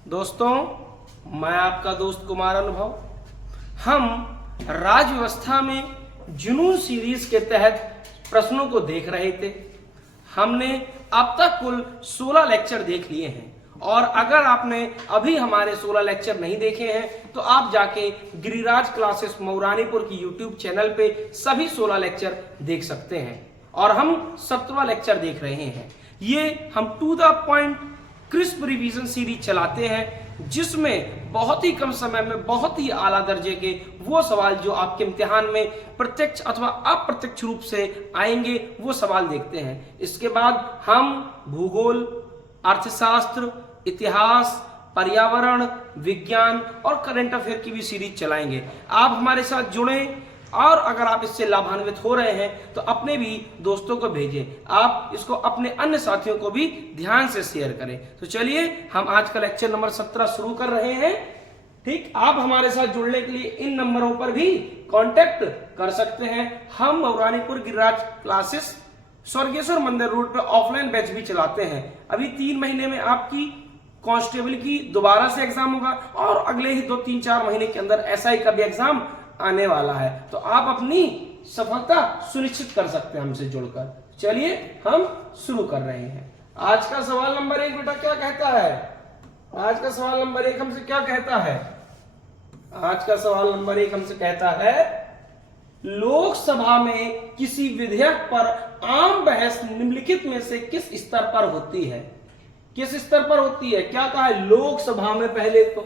दोस्तों, मैं आपका दोस्त कुमार अनुभव। हम राज व्यवस्था में जुनून सीरीज के तहत प्रश्नों को देख रहे थे। हमने अब तक कुल 16 लेक्चर देख लिए हैं और अगर आपने अभी हमारे 16 लेक्चर नहीं देखे हैं तो आप जाके गिरिराज क्लासेस मौरानीपुर की यूट्यूब चैनल पे सभी 16 लेक्चर देख सकते हैं। और हम 17वां लेक्चर देख रहे हैं। ये हम to the point crisp revision series चलाते हैं, जिसमें बहुत ही कम समय में बहुत ही आला दर्जे के वो सवाल जो आपके इम्तिहान में प्रत्यक्ष अथवा अप्रत्यक्ष रूप से आएंगे वो सवाल देखते हैं। इसके बाद हम भूगोल, अर्थशास्त्र, इतिहास, पर्यावरण, विज्ञान और करंट अफेयर की भी सीरीज चलाएंगे। आप हमारे साथ जुड़ें और अगर आप इससे लाभान्वित हो रहे हैं तो अपने भी दोस्तों को भेजें। आप इसको अपने अन्य साथियों को भी ध्यान से शेयर करें। तो चलिए हम आज का लेक्चर नंबर 17 शुरू कर रहे हैं। ठीक, आप हमारे साथ जुड़ने के लिए इन नंबरों पर भी कांटेक्ट कर सकते हैं। हम मौरानीपुर गिरिराज क्लासेस स्वर्गेश्वर मंदिर रोड पे ऑफलाइन बैच भी चलाते हैं। अभी 3 महीने में आपकी कांस्टेबल की दोबारा से एग्जाम होगा और अगले ही 2-3-4 महीने के अंदर एसआई का भी एग्जाम आने वाला है। तो आप अपनी सफलता सुनिश्चित कर सकते हैं हमसे जुड़कर। चलिए हम शुरू कर रहे हैं। आज का सवाल नंबर 1 बेटा क्या कहता है? आज का सवाल नंबर 1 हमसे क्या कहता है? आज का सवाल नंबर 1 हमसे कहता है, लोकसभा में किसी विधेयक पर आम बहस निम्नलिखित में से किस स्तर पर होती है? किस स्तर पर होती है? क्या कहा है? लोकसभा में पहले तो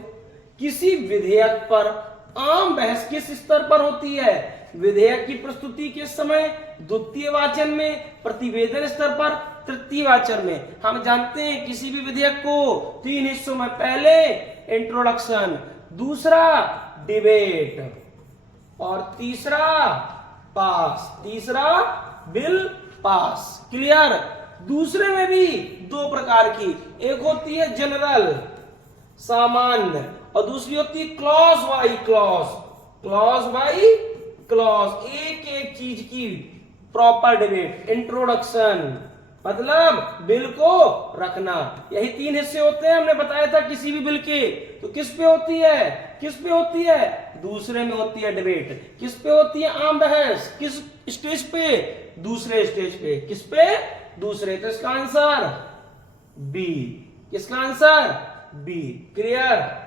किसी विधेयक पर आम बहस किस स्तर पर होती है? विधेयक की प्रस्तुति के समय, द्वितीय वाचन में, प्रतिवेदन स्तर पर, तृतीय वाचन में। हम जानते हैं किसी भी विधेयक को 3 हिस्सों में, पहले इंट्रोडक्शन, दूसरा डिबेट और तीसरा पास, तीसरा बिल पास। क्लियर? दूसरे में भी 2 प्रकार की, एक होती है जनरल सामान्य और दूसरी होती है clause by clause. Clause by clause, एक एक चीज की प्रॉपर डिबेट। इंट्रोडक्शन मतलब बिल को रखना। यही 3 हिस्से होते हैं। हमने बताया था किसी भी बिल के तो किस पे होती है? किस पे होती है? दूसरे में होती है डिबेट। किस पे होती है आम बहस? किस स्टेज पे? दूसरे स्टेज पे। किस पे? दूसरे। तो इसका आंसर बी। किसका आंसर? बी। क्लियर?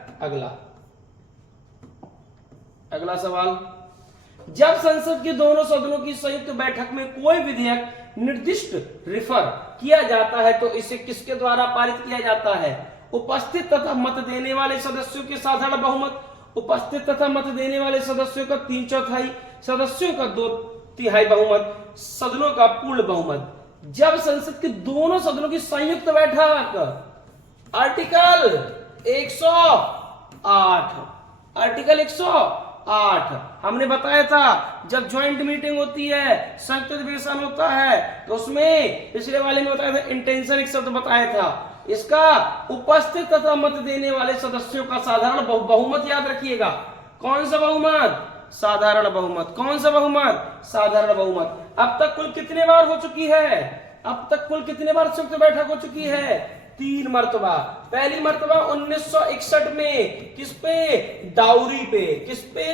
अगला सवाल, जब संसद के दोनों सदनों की संयुक्त बैठक में कोई विधेयक निर्दिष्ट रिफर किया जाता है तो इसे किसके द्वारा पारित किया जाता है? उपस्थित तथा मत देने वाले सदस्यों के साधारण बहुमत, उपस्थित तथा मत देने वाले सदस्यों का 3/4, सदस्यों का 2/3 बहुमत, सदनों का पूर्ण बहुमत। जब संसद के दोनों सदनों की संयुक्त बैठक, आर्टिकल 108, आर्टिकल 108 हमने बताया था जब ज्वाइंट मीटिंग होती है, संयुक्त अधिवेशन होता है तो उसमें पिछले वाले में बताया था, इंटेंशन एक शब्द बताया था। इसका उपस्थित तथा मत देने वाले सदस्यों का साधारण बहुमत याद रखिएगा। कौन सा बहुमत? साधारण बहुमत। कौन सा बहुमत? साधारण बहुमत। अब तक कुल कितने बार हो चुकी है? अब तक कुल कितने बार संयुक्त बैठक हो चुकी है? 3 मर्तबा। पहली मर्तबा 1961 में किस पे? डाउरी पे। किस पे?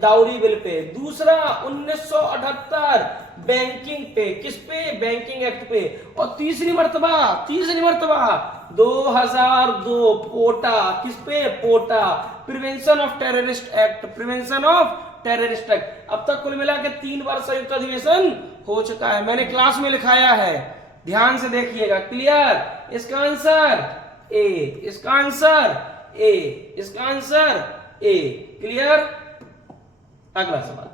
Dowry bill pay. दूसरा 1978 बैंकिंग पे। किस पे? बैंकिंग एक्ट पे। और तीसरी मर्तबा 2002 पोटा। किस पे? POTA, prevention of terrorist act. Prevention of terrorist act. अब तक कुल मिला के 3 बार संयुक्त अधिवेशन हो चुका है। मैंने क्लास में लिखाया है, ध्यान से देखिएगा। क्लियर? इसका आंसर ए। इसका आंसर ए। इसका आंसर ए। क्लियर? अगला सवाल,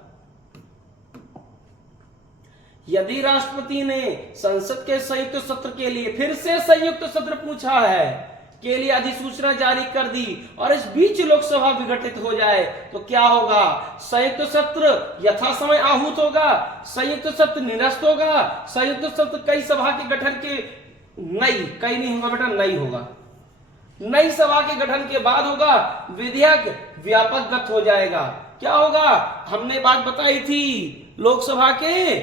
यदि राष्ट्रपति ने संसद के संयुक्त सत्र के लिए, फिर से संयुक्त सत्र पूछा है, के लिए अधिसूचना जारी कर दी और इस बीच लोकसभा विघटित हो जाए तो क्या होगा? संयुक्त सत्र यथा समय आहूत होगा, संयुक्त सत्र निरस्त होगा, संयुक्त सत्र कई सभा के गठन के कई नहीं होगा बेटा, नहीं होगा। नई सभा के गठन के बाद होगा, विधेयक व्यापकगत हो जाएगा। क्या होगा? हमने बात बताई थी लोकसभा के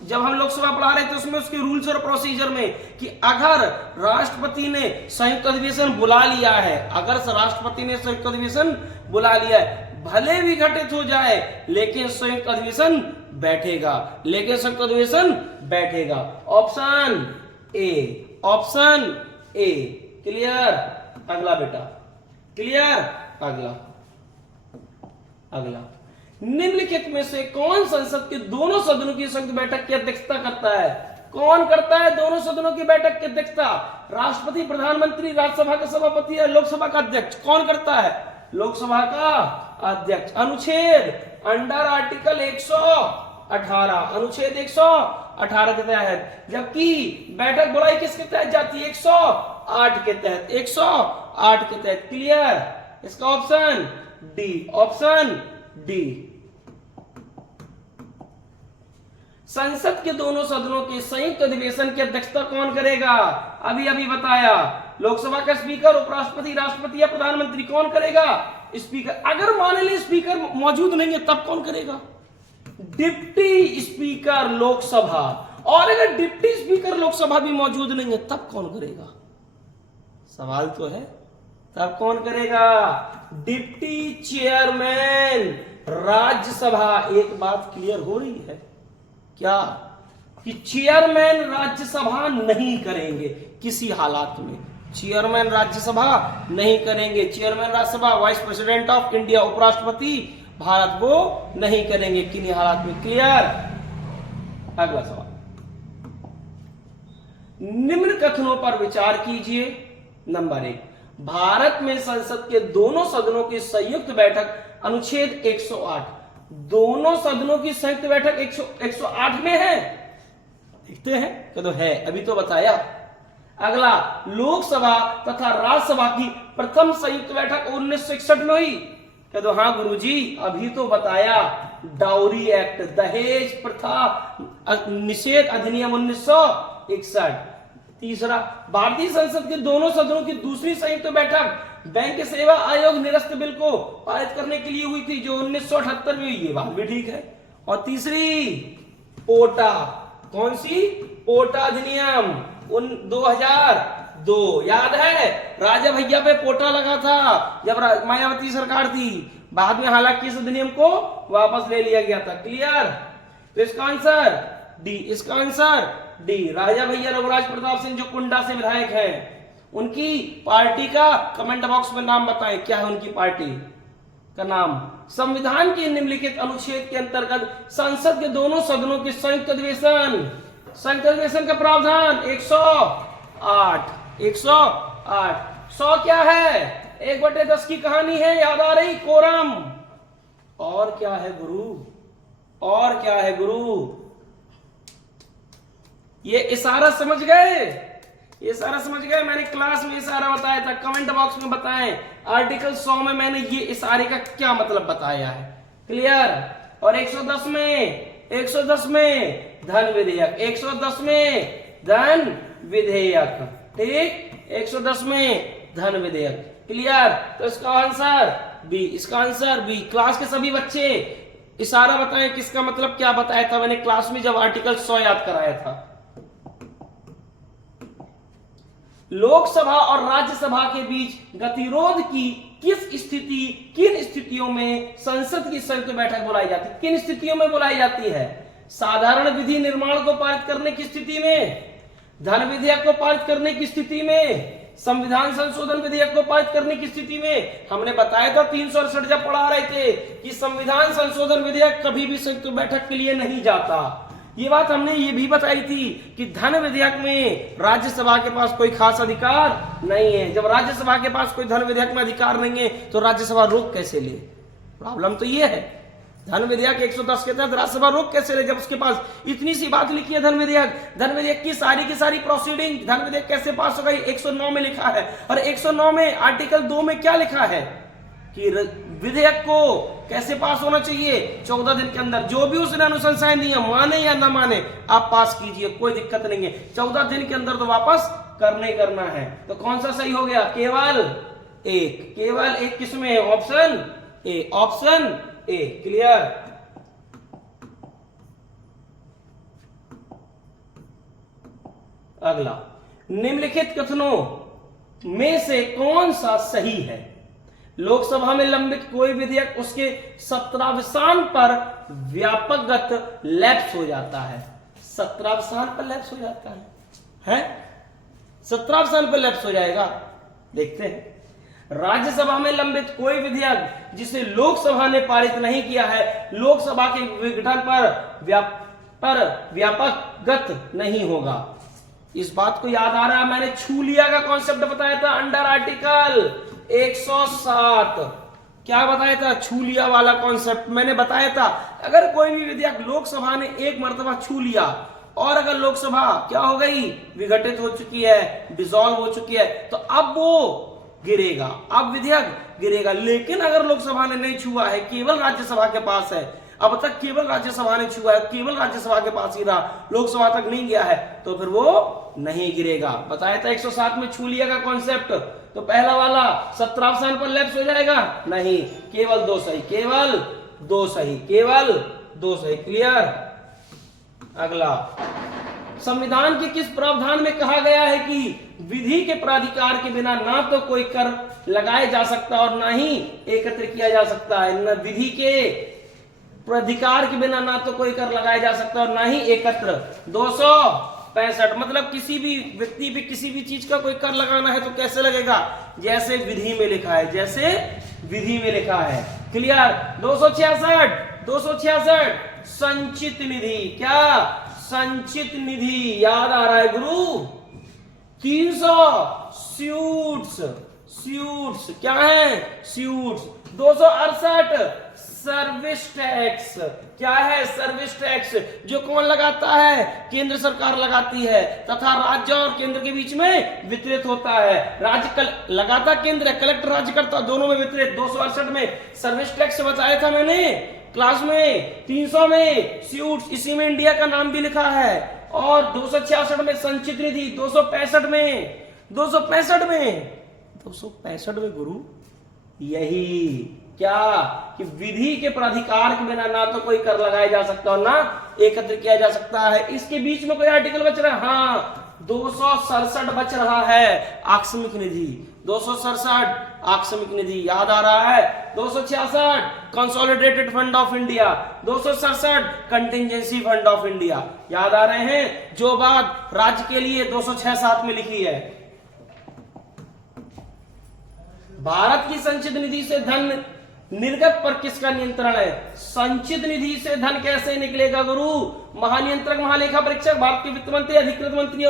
जब हम लोकसभा पढ़ा रहे थे उसमें उसके रूल्स और प्रोसीजर में कि अगर राष्ट्रपति ने संयुक्त अधिवेशन बुला लिया है, अगर राष्ट्रपति ने संयुक्त अधिवेशन बुला लिया है, भले भी घटित हो जाए लेकिन संयुक्त अधिवेशन बैठेगा, लेकिन संयुक्त अधिवेशन बैठेगा। Option A, option A clear. अगला बेटा, क्लियर। अगला, अगला, निम्नलिखित में से कौन संसद के दोनों सदनों की संयुक्त बैठक की अध्यक्षता करता है? कौन करता है दोनों सदनों की बैठक की अध्यक्षता? राष्ट्रपति, प्रधानमंत्री, राज्यसभा का सभापति या लोकसभा का अध्यक्ष? कौन करता है? लोकसभा का अध्यक्ष। अनुच्छेद अंडर आर्टिकल 118, अनुच्छेद 118 के तहत, जबकि बैठक बुलाई किसके तहत जाती है? 108 के तहत, 108 के तहत। क्लियर। इसका ऑप्शन डी, ऑप्शन डी। संसद के दोनों सदनों के संयुक्त अधिवेशन की अध्यक्षता कौन करेगा? अभी अभी बताया, लोकसभा का स्पीकर, उपराष्ट्रपति, राष्ट्रपति या प्रधानमंत्री। कौन करेगा? स्पीकर। अगर मान लीजिए स्पीकर मौजूद नहीं है तब कौन करेगा? Deputy speaker Lok Sabha. और अगर डिप्टी स्पीकर लोकसभा भी मौजूद नहीं है तब कौन करेगा? सवाल तो है, तब कौन करेगा? Deputy chairman Rajya Sabha. एक बात क्लियर हो रही है क्या? कि चेयरमैन राज्यसभा नहीं करेंगे किसी हालात में, चेयरमैन राज्यसभा नहीं करेंगे। Chairman Rajya Sabha vice president of India, उपराष्ट्रपति भारत, वो नहीं करेंगे किन्हीं हालात में। क्लियर। अगला सवाल, निम्न कथनों पर विचार कीजिए। नंबर 1, भारत में संसद के दोनों सदनों की संयुक्त बैठक अनुच्छेद 108, दोनों सदनों की संयुक्त बैठक 108 में है। देखते हैं कि तो है, अभी तो बताया। अगला, लोकसभा तथा राज्यसभा की प्रथम संयुक्त बैठक 1961 में हुई। कह दो हाँ गुरुजी, अभी तो बताया। डाउरी एक्ट, दहेज प्रथा निषेध अधिनियम 1961। तीसरा, भारतीय संसद के दोनों सदनों की दूसरी संयुक्त बैठक बैंक सेवा आयोग निरस्त बिल को पारित करने के लिए हुई थी, जो 1978 में हुई। ये बात भी ठीक है। और तीसरी, पोटा, कौन सी? पोटा अधिनियम 2002। याद है, राजा भैया पे पोटा लगा था जब मायावती सरकार थी। बाद में हालांकि इस अधिनियम को वापस ले लिया गया था। क्लियर। तो इसका आंसर डी, इसका आंसर डी। राजा भैया रघुराज प्रताप सिंह जो कुंडा से विधायक हैं, उनकी पार्टी का कमेंट बॉक्स में नाम बताएं, क्या है उनकी पार्टी का नाम। संविधान के निम्नलिखित अनुच्छेद के अंतर्गत संसद के दोनों सदनों के संयुक्त अधिवेशन, संयुक्त अधिवेशन का प्रावधान 108, 108। 100 क्या है? 1/10 की कहानी है, याद आ रही? कोरम। और क्या है गुरु? और क्या है गुरु? ये इशारा समझ गए? ये सारा समझ गए? मैंने क्लास में इशारा बताया था, कमेंट बॉक्स में बताएं आर्टिकल 100 में मैंने ये इशारे का क्या मतलब बताया है। क्लियर। और 110 में, 110 में धन विधेयक, 110 में धन विधेयक, ठीक, 110 में धन विधेयक। क्लियर। तो इसका आंसर बी, इसका आंसर बी। क्लास के सभी बच्चे इशारा बताएं किसका मतलब क्या बताया था मैंने क्लास में जब आर्टिकल 100 याद कराया था। लोकसभा और राज्यसभा के बीच गतिरोध की किन स्थितियों में संसद की संयुक्त बैठक बुलाई जाती है? किन स्थितियों में बुलाई जाती है? साधारण विधि निर्माण को पारित करने की स्थिति में, धन विधेयक को पारित करने की स्थिति में, संविधान संशोधन विधेयक को पारित करने की स्थिति में। हमने बताया था 368 जब पढ़ा रहे थे कि संविधान संशोधन विधेयक कभी भी संयुक्त बैठक के लिए नहीं जाता। ये बात हमने ये भी बताई थी कि धन विधेयक में राज्यसभा के पास कोई खास अधिकार नहीं है। जब राज्यसभा के पास कोई धन विधेयक में अधिकार नहीं है तो राज्यसभा रोक कैसे ले? प्रॉब्लम तो ये है। धन विधेयक 110 के तहत राज्यसभा रोक कैसे ले जब उसके पास इतनी सी बात लिखी है? धन विधेयक की सारी प्रोसीडिंग, धन विधेयक कैसे पास होगा? 109 में लिखा है। और 109 में आर्टिकल 2 में क्या लिखा है कि विधेयक को कैसे पास होना चाहिए? 14 दिन के अंदर। जो भी उसने अनुशंसाएं दी है, माने या ना माने, आप पास कीजिए, कोई दिक्कत नहीं है। 14 दिन के अंदर तो वापस करना है। तो कौन सा सही हो गया? केवल एक, केवल एक। किसमें है? Option A, option A. Clear. अगला, निम्नलिखित कथनों में से कौन सा सही है? लोकसभा में लंबित कोई विधेयक उसके 17वें पर व्यापकगत लैप्स हो जाता है। 17वें पर लैप्स हो जाता है 17वें पर लैप्स हो जाएगा। देखते हैं, राज्यसभा में लंबित कोई विधेयक जिसे लोकसभा ने पारित नहीं किया है, लोकसभा के विघटन पर व्यापकगत नहीं होगा। इस बात को याद आ रहा है, मैंने छू लिया का कॉन्सेप्ट बताया था अंडर आर्टिकल 107। क्या बताया था? छू लिया वाला कॉन्सेप्ट मैंने बताया था। अगर कोई भी विधेयक लोकसभा ने एक मर्तबा छू लिया और अगर लोकसभा क्या हो गई, विघटित हो चुकी है, डिसॉल्व हो चुकी है, तो अब वो गिरेगा, अब विधेयक गिरेगा। लेकिन अगर लोकसभा ने नहीं छुआ है, केवल राज्यसभा के पास है, अब तक केवल राज्यसभा ने छुआ है, केवल राज्यसभा के पास ही रहा, लोकसभा तक नहीं गया है, तो फिर वो नहीं गिरेगा। बताया था 107 में छू लिया का कॉन्सेप्ट। तो पहला वाला 17वें पर लैप्स हो जाएगा? नहीं, केवल दो सही, केवल दो सही, केवल दो सही। क्लियर? अगला, संविधान के किस प्रावधान में कहा गया है कि विधि के प्राधिकार के बिना ना तो कोई कर लगाया जा सकता और ना ही एकत्र किया जा सकता है? न विधि के प्राधिकार के बिना ना तो कोई कर लगाया जा सकता और ना ही एकत्र। 265, मतलब किसी भी व्यक्ति पे किसी भी चीज का कोई कर लगाना है तो कैसे लगेगा? जैसे विधि में लिखा है, जैसे विधि में लिखा है। क्लियर? 266 संचित निधि। क्या? संचित निधि। याद आ रहा है गुरु? 300 स्यूट्स क्या है? स्यूट्स। 268 service tax. क्या है? Service tax. जो कौन लगाता है? केंद्र सरकार लगाती है तथा राज्य और केंद्र के बीच में वितरित होता है। राज्य लगाता केंद्र है, कलेक्टर राज्य करता, दोनों में वितरित। 268 में सर्विस टैक्स बताया था मैंने क्लास में। 300 में स्यूट्स, इसी में इंडिया का नाम भी लिखा है। और 266 में संचित निधि। 265 में गुरु यही क्या कि विधि के प्राधिकार के बिना ना तो कोई कर लगाया जा सकता और ना एकत्र किया जा सकता है। इसके बीच में कोई आर्टिकल बच रहा है? हाँ, 267 बच रहा है, आकस्मिक निधि। 267 आकस्मिक निधि याद आ रहा है। 266 consolidated fund of India. 267 contingency fund of India. याद आ रहे हैं? जो बात राज्य के लिए 206-7 में लिखी है। भारत की संचित निधि से धन निर्गत पर किसका नियंत्रण है? संचित निधि से धन कैसे निकलेगा गुरु? महानियंत्रक, महालेखा परीक्षक, भारत के वित्त मंत्री, अधिकृत मंत्री,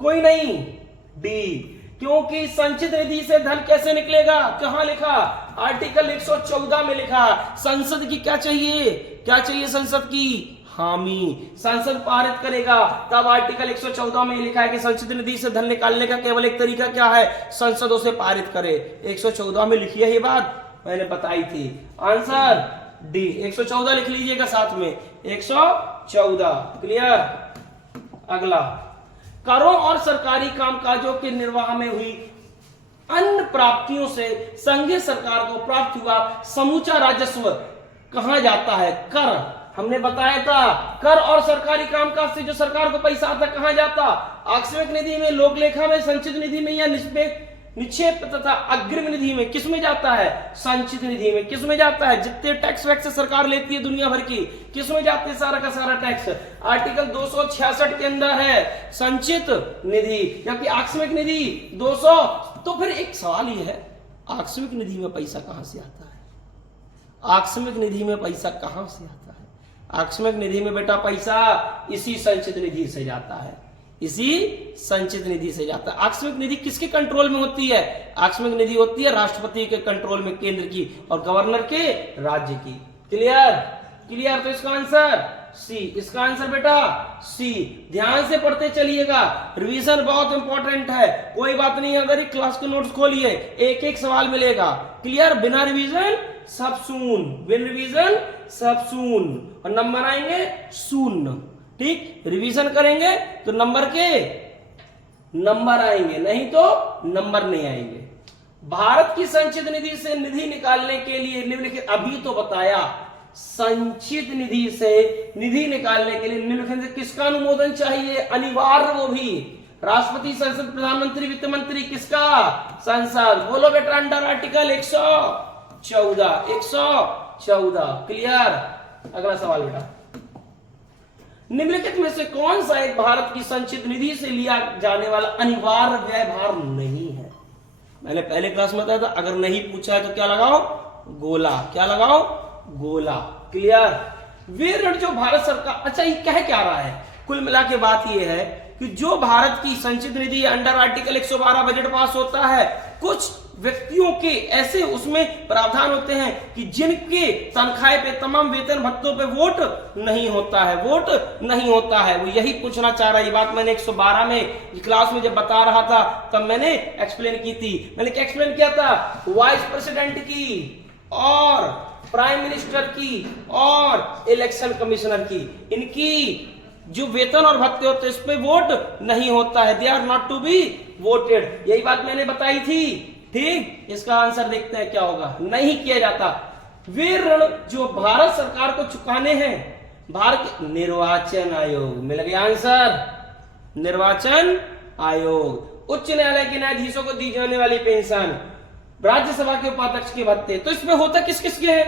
कोई नहीं। डी। क्योंकि संचित निधि से धन कैसे निकलेगा? कहां लिखा? आर्टिकल 114 में लिखा। संसद की क्या चाहिए? क्या चाहिए संसद की? हामी। संसद पारित करेगा तब आर्टिकल 114 में लिखा है कि संचित निधि से धन निकालने का केवल एक तरीका क्या है? संसद उसे पारित करे। 114 में लिखी है ये बात, मैंने बताई थी। Answer D. 114 लिख लीजिएगा साथ में, 114। क्लियर? अगला, करों और सरकारी कामकाजों के निर्वाह में हुई अन्य प्राप्तियों से संघीय सरकार को प्राप्त हुआ समूचा राजस्व कहां जाता है? कर। हमने बताया था कर और सरकारी कामकाज से जो सरकार को पैसा आता कहां जाता? आकस्मिक निधि में, लोक लेखा में, संचित निधि में या निक्षेप तथा अग्रिम निधि में? किस में जाता है? संचित निधि में। किस में जाता है? जितने टैक्स वैक्स सरकार लेती है दुनिया भर की, किस में जाते हैं? सारा का सारा टैक्स आर्टिकल 266 के अंदर है, संचित निधि। क्योंकि आकस्मिक निधि 200। तो फिर एक सवाल ये है, आकस्मिक निधि में पैसा कहां से आता है? आकस्मिक निधि में पैसा कहां से आता है? आकस्मिक निधि में बेटा पैसा इसी संचित निधि से जाता है, इसी संचित निधि से जाता है। आकस्मिक निधि किसके कंट्रोल में होती है? आकस्मिक निधि होती है राष्ट्रपति के कंट्रोल में, केंद्र की, और गवर्नर के राज्य की। क्लियर? क्लियर? तो इसका आंसर सी। इसका आंसर बेटा सी। ध्यान से पढ़ते चलिएगा, रिवीजन बहुत इंपॉर्टेंट है। कोई बात नहीं, अगर एक क्लास के नोट्स खोलिए एक एक सवाल मिलेगा। क्लियर? बिना रिवीजन सब शून, बिन रिवीजन सब शून, और नंबर आएंगे शून्य। ठीक? रिवीजन करेंगे तो नंबर के नंबर आएंगे, नहीं तो नंबर नहीं आएंगे। भारत की संचित निधि से निधि निकालने के लिए निम्नलिखित, अभी तो बताया संचित निधि से निधि निकालने के लिए निम्नलिखित में से किसका अनुमोदन चाहिए? अनिवार्य, वो भी राष्ट्रपति, संसद, प्रधानमंत्री, वित्त मंत्री, किसका? संसद। बोलो बेटा अंडर आर्टिकल 114। क्लियर? अगला सवाल बेटा, निम्नलिखित में से कौन सा एक भारत की संचित निधि से लिया जाने वाला अनिवार्य व्यय भार नहीं है? मैंने पहले क्लास में बताया था, अगर नहीं पूछा है तो क्या लगाओ? गोला। क्या लगाओ? गोला। क्लियर? वे ऋण जो भारत सरकार, अच्छा ये कह क्या रहा है? कुल मिला के बात ये है कि जो भारत की संचित निधि अंडर आर्टिकल 112 बजट पास होता है, कुछ व्यक्तियों के ऐसे उसमें प्रावधान होते हैं कि जिनके तनख्वाह पे, तमाम वेतन भत्तों पे वोट नहीं होता है, वो यही पूछना चाह रहा है। ये बात मैंने 112 में क्लास में जब बता रहा था तब मैंने एक्सप्लेन की थी। मैंने क्या एक्सप्लेन किया था? वाइस प्रेसिडेंट की और प्राइम मिनिस्टर की और इलेक्शन कमिश्नर की, इनकी जो वेतन और भत्ते होते हैं इस पे वोट नहीं होता है, they are not to be voted. यही बात मैंने बताई थी। ठीक, इसका आंसर देखते हैं क्या होगा। नहीं किया जाता। वे ऋण जो भारत सरकार को चुकाने हैं, भारत निर्वाचन आयोग, मिल गया आंसर, निर्वाचन आयोग। उच्च न्यायालय के न्यायाधीशों को दी जाने वाली पेंशन, राज्यसभा के उपाध्यक्ष के भत्ते, तो इसमें होता किस किस के है?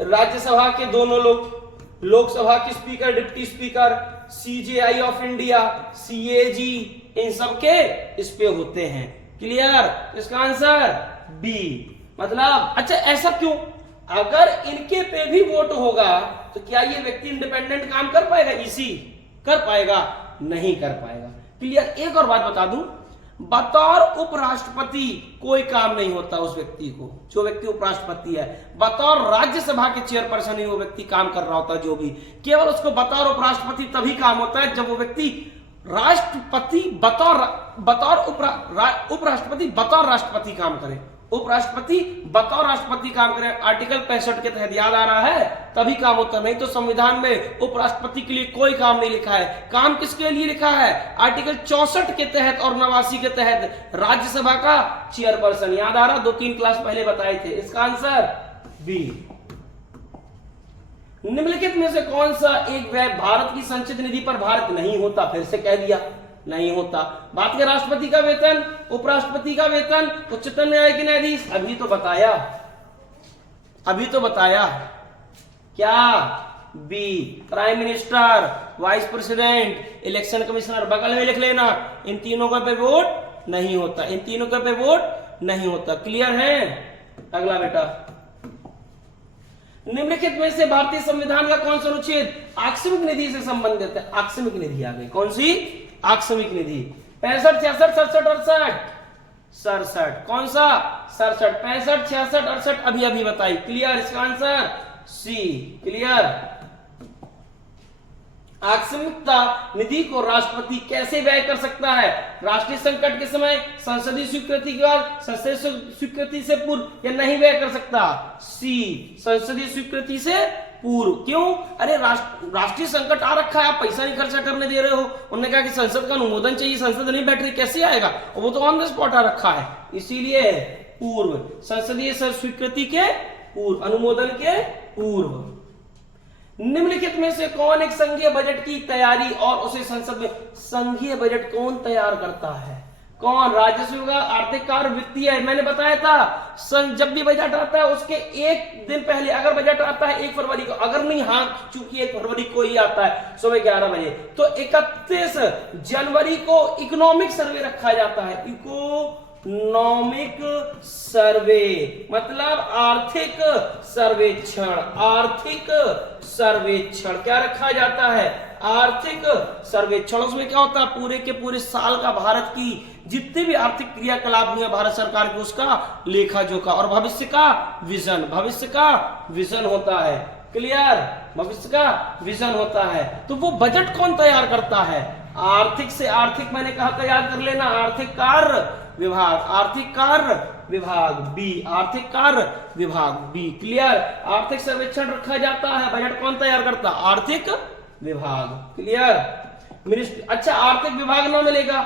राज्यसभा के दोनों लोग, लोकसभा के speaker, deputy speaker, CJI of India, CAG, इन सब के इस पे होते हैं। क्लियर? इसका आंसर बी। मतलब अच्छा ऐसा क्यों? अगर इनके पे भी वोट होगा तो क्या ये व्यक्ति इंडिपेंडेंट काम कर पाएगा? इसी कर पाएगा? नहीं कर पाएगा। क्लियर? एक और बात बता दूं, बतौर उपराष्ट्रपति कोई काम नहीं होता उस व्यक्ति को, जो व्यक्ति उपराष्ट्रपति है। बतौर राज्यसभा के चेयरपर्सन ही वो व्यक्ति काम कर रहा होता है, जो भी, केवल उसको बतौर उपराष्ट्रपति तभी काम होता है जब वो व्यक्ति राष्ट्रपति उपराष्ट्रपति बतौर राष्ट्रपति काम करे, उपराष्ट्रपति बतौर राष्ट्रपति काम करे। आर्टिकल 65 के तहत, याद आ रहा है, तभी काम होता है। नहीं तो संविधान में उपराष्ट्रपति के लिए कोई काम नहीं लिखा है। काम किसके लिए लिखा है? आर्टिकल 64 के तहत और 89 के तहत राज्यसभा का चेयरपर्सन। याद आ रहा? 2-3 क्लास पहले बताए थे। इसका आंसर बी। निम्नलिखित में से कौन सा एक व्यय भारत की संचित निधि पर भारत नहीं होता? फिर से कह दिया, नहीं होता। बात के राष्ट्रपति का वेतन, उपराष्ट्रपति का वेतन, उच्चतम न्यायालय के न्यायाधीश, अभी तो बताया क्या? B. Prime minister, vice president, election commissioner, बगल में लिख लेना। इन तीनों का पे वोट नहीं होता, इन तीनों का पे वोट नहीं होता। क्लियर है? अगला बेटा, निम्नलिखित में से भारतीय संविधान का कौन सा अनुच्छेद आकस्मिक निधि से संबंधित है? आकस्मिक निधि आ गई। कौन सी? आकस्मिक निधि। 65, 66, 67, 67। कौन सा? 67, 65, 66, 68 अभी बताई। क्लियर? इसका आंसर सी। क्लियर? आकस्मिकता निधि को राष्ट्रपति कैसे व्यय कर सकता है? राष्ट्रीय संकट के समय, संसदीय स्वीकृति के बाद, संसदीय स्वीकृति से पूर्व, या नहीं व्यय कर सकता? सी, संसदीय स्वीकृति से पूर्व। क्यों? अरे राष्ट्रीय संकट आ रखा है, आप पैसा नहीं खर्चा करने दे रहे हो। उन्होंने कहा कि संसद का अनुमोदन चाहिए, संसद नहीं बैठ रही, कैसे आएगा? और वो तो ऑन द स्पॉट आ रखा है, इसीलिए पूर्व, संसदीय स्वीकृति के पूर्व, अनुमोदन के पूर्व। निम्नलिखित में से कौन एक संघीय बजट की तैयारी और उसे संसद में, संघीय बजट कौन तैयार करता है? कौन? राजस्व विभाग, आर्थिक कार्य, वित्तीय। मैंने बताया था जब भी बजट आता है उसके एक दिन पहले, अगर बजट आता है 1 फरवरी को, अगर नहीं, हाँ चूंकि 1 फरवरी को ही आता है सुबह 11 बजे, तो 31 जनवरी को इकोनॉमिक सर्वे रखा जाता है। इकोनॉमिक सर्वे मतलब आर्थिक सर्वेक्षण। आर्थिक सर्वेक्षण क्या रखा जाता है? आर्थिक सर्वेक्षण। उसमें क्या होता है? पूरे के पूरे साल का भारत की जितने भी आर्थिक क्रियाकलाप हुए भारत सरकार के, उसका लेखा जोखा और भविष्य का विजन होता है। क्लियर? भविष्य का विजन होता है। तो वो बजट कौन तैयार करता है? आर्थिक से, आर्थिक मैंने कहा था, याद कर लेना, आर्थिक कार्य विभाग, आर्थिक कार्य विभाग बी, आर्थिक कार्य विभाग बी। क्लियर? आर्थिक सर्वेक्षण रखा जाता है, बजट कौन तैयार करता? आर्थिक विभाग। क्लियर? मिनिस्ट्री। अच्छा, आर्थिक विभाग ना मिलेगा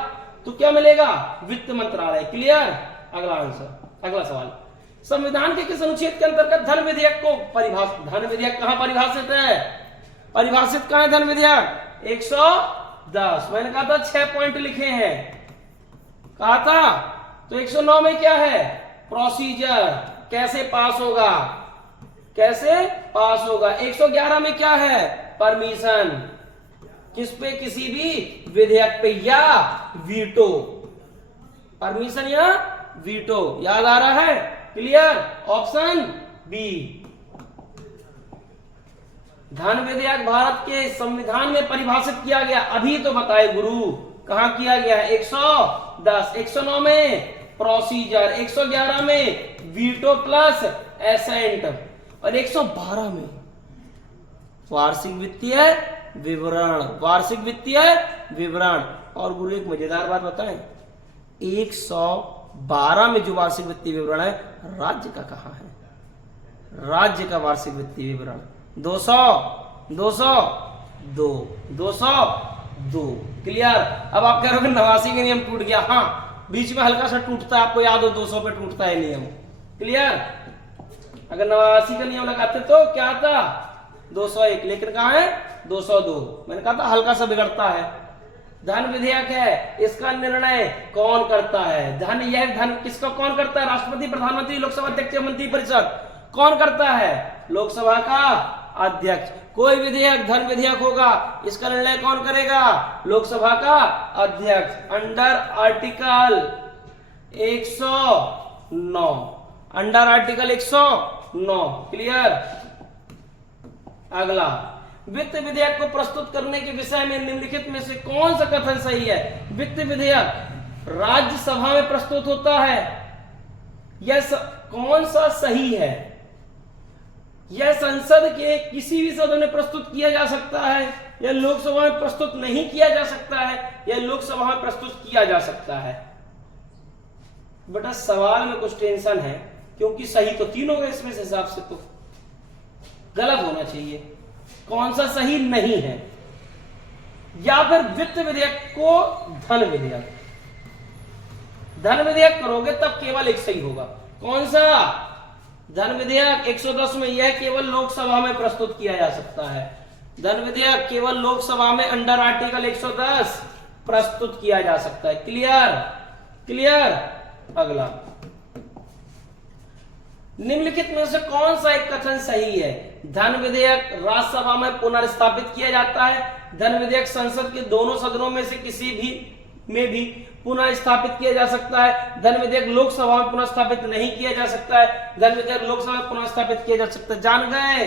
तो क्या मिलेगा? वित्त मंत्रालय। क्लियर? अगला आंसर, अगला सवाल, संविधान के किस अनुच्छेद के अंतर्गत धन विधेयक को धन विधेयक कहां परिभाषित है? परिभाषित कहां है धन विधेयक? 110। मैंने कहा था 6 पॉइंट लिखे हैं, कहा था। तो 109 में क्या है? प्रोसीजर, कैसे पास होगा, कैसे पास होगा। 111 में क्या है? परमिशन, किस पे? किसी भी विधेयक पे, या वीटो। परमिशन या वीटो, याद आ रहा है? क्लियर? Option B. धन विधेयक भारत के संविधान में परिभाषित किया गया, अभी तो बताए गुरु, कहां किया गया? 110। 109 में प्रोसीजर, 111 में वीटो प्लस एसेंट, और 112 में वार्षिक वित्तीय विवरण। वार्षिक वित्तीय विवरण। और गुरु एक मजेदार बात बताएं, 112 में जो वार्षिक वित्तीय विवरण है, राज्य का कहां है? राज्य का वार्षिक वित्तीय विवरण 202। क्लियर? अब आप कह रहे हो 89 का नियम टूट गया। हाँ, बीच में हल्का सा टूटता है, आपको याद हो 200 पे टूटता है नियम। क्लियर? अगर 89 का नियम लगाते तो क्या था? 201, लेकिन कहां है? 202। मैंने कहा था हल्का सा बिगड़ता है। धन विधेयक है, इसका निर्णय कौन करता है? धन किसका कौन करता है? राष्ट्रपति, प्रधानमंत्री, लोकसभा अध्यक्ष, मंत्री परिषद। कौन करता है? लोकसभा का अध्यक्ष। कोई विधेयक धन विधेयक होगा, इसका निर्णय कौन करेगा? लोकसभा का अध्यक्ष, under article 109। Under article 109। Clear? अगला, वित्त विधेयक को प्रस्तुत करने के विषय में निम्नलिखित में से कौन सा कथन सही है? वित्त विधेयक राज्यसभा में प्रस्तुत होता है, यह कौन सा सही है? यह संसद के किसी भी सदन में प्रस्तुत किया जा सकता है, यह लोकसभा में प्रस्तुत नहीं किया जा सकता है, यह लोकसभा में प्रस्तुत किया जा सकता है। बेटा सवाल में कुछ टेंशन है, क्योंकि सही तो तीनों का इसमें से हिसाब से तो गलत होना चाहिए। कौन सा सही नहीं है? या फिर वित्त विधेयक को धन विधेयक, धन विधेयक करोगे तब केवल एक सही होगा। कौन सा? धन विधेयक 110 में यह केवल लोकसभा में प्रस्तुत किया जा सकता है। धन विधेयक केवल लोकसभा में अंडर आर्टिकल 110 प्रस्तुत किया जा सकता है। क्लियर? क्लियर? अगला, निम्नलिखित में से कौन सा एक कथन सही है? धन विधेयक राज्यसभा में पुनर्स्थापित किया जाता है। धन विधेयक संसद के दोनों सदनों में से किसी भी में भी पुनः स्थापित किया जा सकता है। धन विधेयक लोकसभा में पुनः स्थापित नहीं किया जा सकता है। धन विधेयक लोकसभा में पुनः स्थापित किया जा सकता है। जान गए?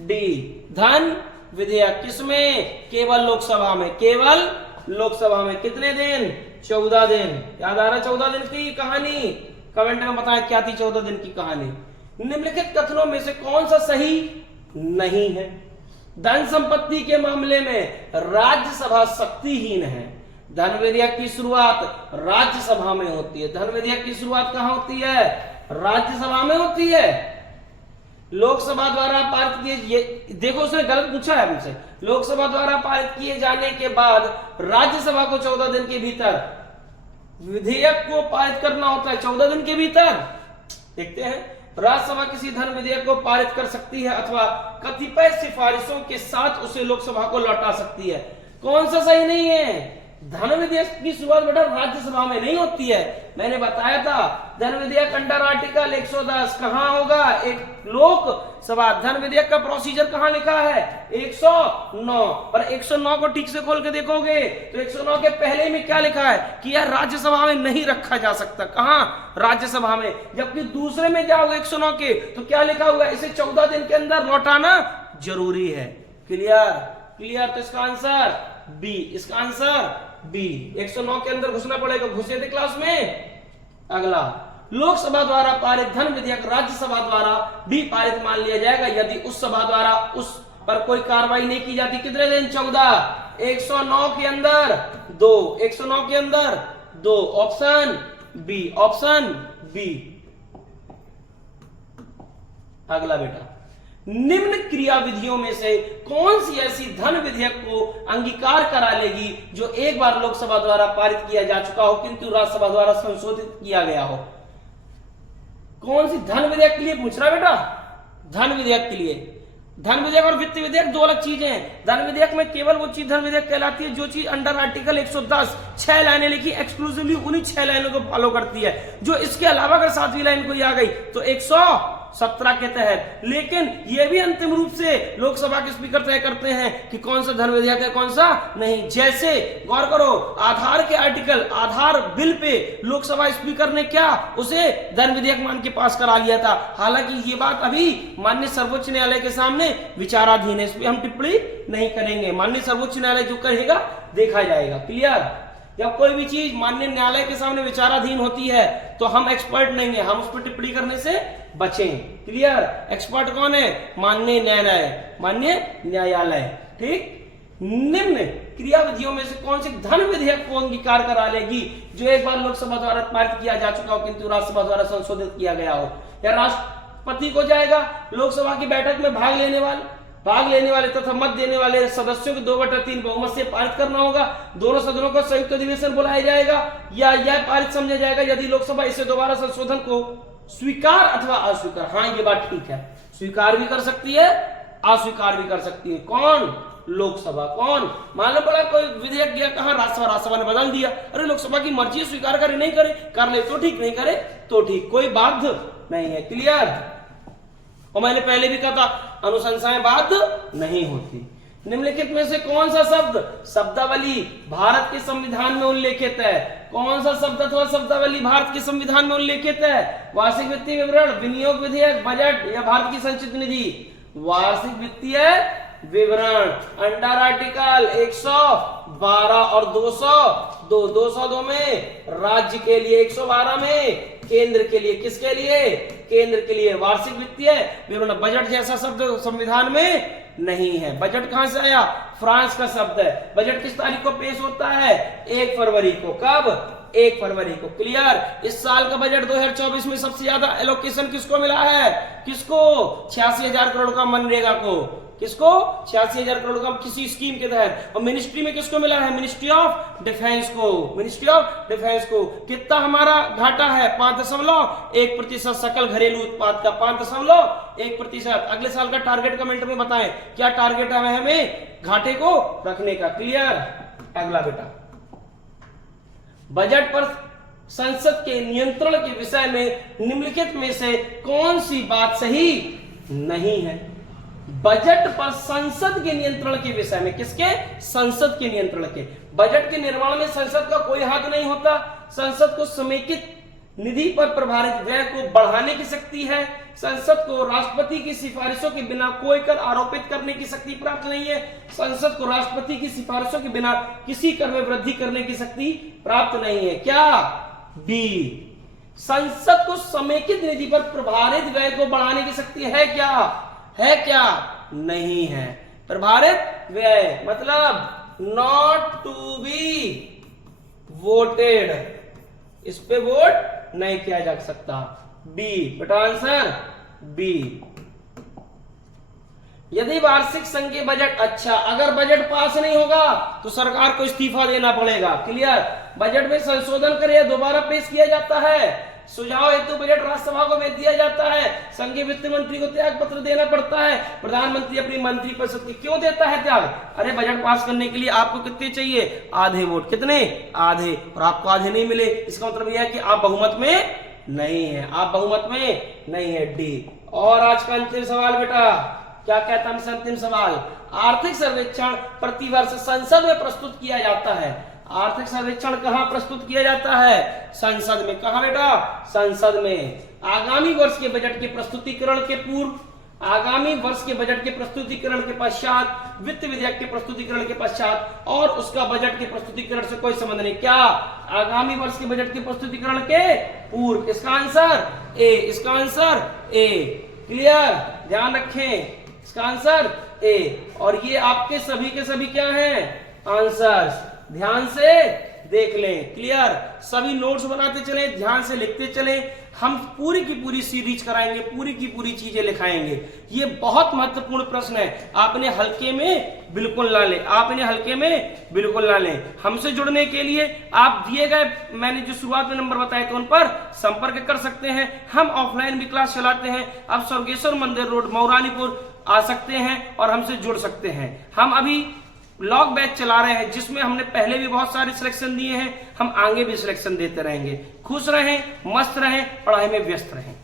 डी। धन विधेयक किसमें? केवल लोकसभा में। केवल लोकसभा में। कितने दिन? 14 दिन। याद आ रहा? 14 दिन की कहानी? कमेंट में बताएं क्या थी 14 दिन की कहानी। निम्नलिखित कथनों में से कौन सा सही नहीं है? धन संपत्ति के मामले में राज्यसभा शक्तिहीन है। धन विधेयक की शुरुआत राज्यसभा में होती है। धन विधेयक की शुरुआत कहां होती है? राज्यसभा में होती है। लोकसभा द्वारा पारित किए, देखो उसने गलत पूछा है हमसे। लोकसभा द्वारा पारित किए जाने के बाद राज्यसभा को 14 दिन के भीतर विधेयक को पारित करना होता है। 14 दिन के भीतर। देखते हैं, राज्यसभा किसी धन विधेयक को पारित कर सकती है अथवा कतिपय सिफारिशों के साथ उसे लोकसभा को लौटा सकती है। कौन सा सही नहीं है? धन विधेयक की शुरुआत बेटा राज्यसभा में नहीं होती है। मैंने बताया था धन विधेयक अंडर आर्टिकल 110 कहां होगा? एक लोकसभा। धन विधेयक का प्रोसीजर कहां लिखा है? 109। और 109 को ठीक से खोल के देखोगे तो 109 के पहले में क्या लिखा है कि यह राज्यसभा में नहीं रखा जा सकता। कहां? राज्यसभा में। जबकि दूसरे में जाओगे 109 के तो क्या लिखा हुआ है? इसे 14 दिन के अंदर लौटाना जरूरी है। क्लियर? क्लियर? तो इसका आंसर बी। इसका आंसर बी। 109 के अंदर घुसना पड़ेगा। घुसे थे क्लास में? अगला, लोकसभा द्वारा पारित धन विधेयक राज्यसभा द्वारा भी पारित मान लिया जाएगा यदि उस सभा द्वारा उस पर कोई कार्रवाई नहीं की जाती। कितने दिन? 14। 109 के अंदर 2। 109 के अंदर 2। Option B. Option B. अगला बेटा, निम्न क्रियाविधियों में से कौन सी ऐसी धन विधेयक को अंगीकार करा लेगी जो एक बार लोकसभा द्वारा पारित किया जा चुका हो किंतु राज्यसभा द्वारा संशोधित किया गया हो? कौन सी? धन विधेयक के लिए पूछ रहा बेटा, धन विधेयक के लिए। धन विधेयक और वित्त विधेयक दो अलग चीजें हैं। धन विधेयक में केवल वो चीज धन विधेयक कहलाती है जो चीज अंडर आर्टिकल 110 6 लाइनें लिखी एक्सक्लूसिवली उन्हीं 6 लाइनों को फॉलो करती है। जो इसके अलावा अगर 7वीं लाइन कोई आ गई तो 117 के तहत। लेकिन यह भी अंतिम रूप से लोकसभा के स्पीकर तय करते हैं कि कौन सा धन विधेयक है कौन सा नहीं। जैसे गौर करो, आधार के आर्टिकल, आधार बिल पे लोकसभा स्पीकर ने क्या उसे धन विधेयक मान के पास करा लिया था। हालांकि ये बात अभी माननीय सर्वोच्च न्यायालय के सामने विचाराधीन है, इस पर हम टिप्पणी नहीं करेंगे। माननीय सर्वोच्च न्यायालय जो कहेगा देखा जाएगा। क्लियर? जब कोई भी चीज माननीय न्यायालय के सामने विचाराधीन होती है तो हम एक्सपर्ट नहीं है, हम उस पर टिप्पणी करने से बचें। क्लियर? एक्सपर्ट कौन है? माननीय न्यायालय, माननीय न्यायालय। ठीक। निम्न क्रियाविधियों में से कौन सी धन विधेयक को अंगीकार करा लेगी जो एक बार लोकसभा द्वारा पारित किया जा चुका हो किंतु राज्यसभा द्वारा संशोधित किया गया हो? या राष्ट्रपति को जाएगा, लोकसभा की बैठक में भाग लेने वाले तथा मत देने वाले सदस्यों को 2/3 बहुमत से पारित करना होगा। दोनों सदनों को संयुक्त अधिवेशन बुलाया जाएगा या यह पारित समझा जाएगा यदि लोकसभा इसे दोबारा संशोधन को स्वीकार अथवा अस्वीकार। हाँ, ये बात ठीक है, स्वीकार भी कर सकती है, अस्वीकार भी कर सकती है। कौन? लोकसभा। कौन? मान लो बड़ा कोई विधेयक गया कहां, राज्यसभा ने बदल दिया। अरे लोकसभा की मर्जी, स्वीकार करे नहीं करे, कर ले तो ठीक, नहीं करे तो ठीक, कोई बाध्य नहीं है। क्लियर? और मैंने पहले भी कहा था अनुशंसाएं बाध्य नहीं होती। निम्नलिखित में से कौन सा शब्द शब्दावली भारत के संविधान में उल्लेखित है? कौन सा शब्द अथवा शब्दावली भारत के संविधान में उल्लेखित है? वार्षिक वित्तीय विवरण, विनियोग विधेयक, बजट या भारत की संचित निधि? वार्षिक वित्तीय विवरण अंडर आर्टिकल 112 और 202 में राज्य के लिए, 112 में केंद्र के लिए। किसके लिए? केंद्र के लिए वार्षिक वित्तीय विवरण। बजट जैसा शब्द संविधान में नहीं है। बजट कहां से आया? फ्रांस का शब्द है। बजट किस तारीख को पेश होता है? 1 फरवरी को। कब? 1 फरवरी को। क्लियर? इस साल का बजट 2024 में सबसे ज्यादा एलोकेशन किसको मिला है? किसको? 86,000 करोड़ का मनरेगा को। किसको? 86,000 करोड़ का किसी स्कीम के तहत। और मिनिस्ट्री में किसको मिला है? मिनिस्ट्री ऑफ डिफेंस को। मिनिस्ट्री ऑफ डिफेंस को। कितना हमारा घाटा है? 5.1% सकल घरेलू उत्पाद का। 5.1%। अगले साल का टारगेट कमेंट में बताएं, क्या टारगेट है हमें घाटे को रखने का। क्लियर? अगला बेटा, बजट पर संसद के नियंत्रण के विषय में निम्नलिखित में से कौन सी बात सही नहीं है? बजट पर संसद के नियंत्रण के विषय में, किसके? संसद के नियंत्रण के। बजट के निर्माण में संसद का कोई हाथ नहीं होता। संसद को समेकित निधि पर प्रभारित व्यय को बढ़ाने की शक्ति है। संसद को राष्ट्रपति की सिफारिशों के बिना कोई कर आरोपित करने की शक्ति प्राप्त नहीं है। संसद को राष्ट्रपति की सिफारिशों के बिना किसी कर में वृद्धि करने की शक्ति प्राप्त नहीं है। क्या? बी। संसद को समेकित निधि पर प्रभारित व्यय को बढ़ाने की शक्ति है क्या? है क्या? नहीं है। प्रभारित व्यय मतलब नॉट टू बी वोटेड, इस पे वोट नहीं किया जा सकता। बी बेटा, आंसर बी। यदि वार्षिक संघीय बजट, अच्छा अगर बजट पास नहीं होगा तो सरकार को इस्तीफा देना पड़ेगा। क्लियर? बजट में संशोधन करे दोबारा पेश किया जाता है। सुझाव हेतु बजट राज्यसभा को भेज दिया जाता है। संघीय वित्त मंत्री को त्याग पत्र देना पड़ता है। प्रधानमंत्री अपनी मंत्रिपरिषद की क्यों देता है त्याग? अरे बजट पास करने के लिए आपको कितने चाहिए? आधे वोट। कितने? आधे। और आपको आधे नहीं मिले, इसका मतलब यह है कि आप बहुमत में नहीं है। आप बहुमत में नहीं है। डी। और आज का अंतिम सवाल बेटा, क्या कहता है अंतिम सवाल? आर्थिक सर्वेक्षण प्रतिवर्ष संसद में प्रस्तुत किया जाता है। आर्थिक सर्वेक्षण कहां प्रस्तुत किया जाता है? संसद में। कहां बेटा? संसद में। आगामी वर्ष के बजट के प्रस्तुतिकरण के पूर्व, आगामी वर्ष के बजट के प्रस्तुतिकरण के पश्चात, वित्त विधेयक के प्रस्तुतिकरण के पश्चात और उसका बजट के प्रस्तुतिकरण से कोई संबंध नहीं। क्या? आगामी वर्ष के बजट के प्रस्तुतिकरण के पूर्व। इसका आंसर ए। इसका आंसर ए। क्लियर? ध्यान रखें, इसका आंसर ए। और ये आपके सभी के सभी क्या हैं? आंसर्स। ध्यान से देख लें। क्लियर? सभी नोट्स बनाते चले, ध्यान से लिखते चले। हम पूरी की पूरी सीरीज कराएंगे, पूरी की पूरी चीजें लिखाएंगे। ये बहुत महत्वपूर्ण प्रश्न है, आपने हल्के में बिल्कुल ना ले, आपने हल्के में बिल्कुल ना ले। हमसे जुड़ने के लिए आप दिए गए मैंने जो शुरुआत में नंबर बताए थे उन पर संपर्क कर सकते हैं। हम ऑफलाइन भी क्लास चलाते हैं। आप स्वर्गेश्वर मंदिर रोड मौरानीपुर आ सकते हैं और हमसे जुड़ सकते हैं। हम अभी लॉग बैच चला रहे हैं जिसमें हमने पहले भी बहुत सारे सिलेक्शन दिए हैं, हम आगे भी सिलेक्शन देते रहेंगे। खुश रहें, मस्त रहें, पढ़ाई में व्यस्त रहें।